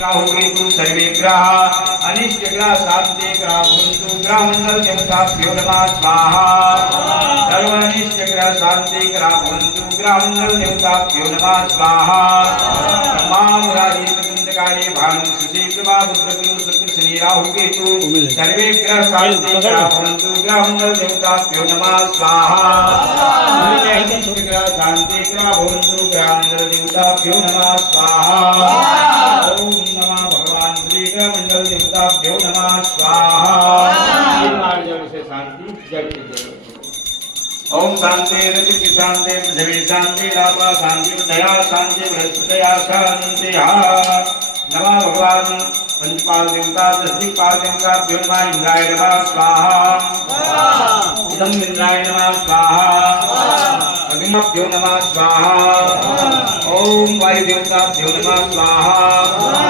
राहु केतु सर्वे ग्रह अनिष्ट ग्रह शांति ग्रह भवन्तु ग्रह मंडल देवताभ्यो नमः स्वाहा सर्व अनिष्ट ग्रह शांति ग्रह भवन्तु ग्रह मंडल देवताभ्यो नमः स्वाहा तमाम राजेन्द्रकार्य भानु सुषि प्रभा बुद्धगुरु शुक्र शनि राहु केतु सर्वे ग्रह शांति ग्रह भवन्तु ग्रह मंडल देवताभ्यो नमः स्वाहा अनिष्ट ग्रह शांति ग्रह भवन्तु ग्रह मंडल देवताभ्यो नमः स्वाहा ओम नमः भगवान श्री मंडल देवताभ्यो नमः स्वाहा से शांति जग ओम शांति रति शांति पृथ्वी शांति रापा शांति दया शांति बृहस्पतया शांति नमः भगवान पंचपाल देवता दशदिक्पाल देवताभ्यो नमः इंद्राय नमः स्वाहा इदं इंद्राय नमः स्वाहा अग्निभ्यो नमः स्वाहा ओम वायु देवताभ्यो नमः स्वाहा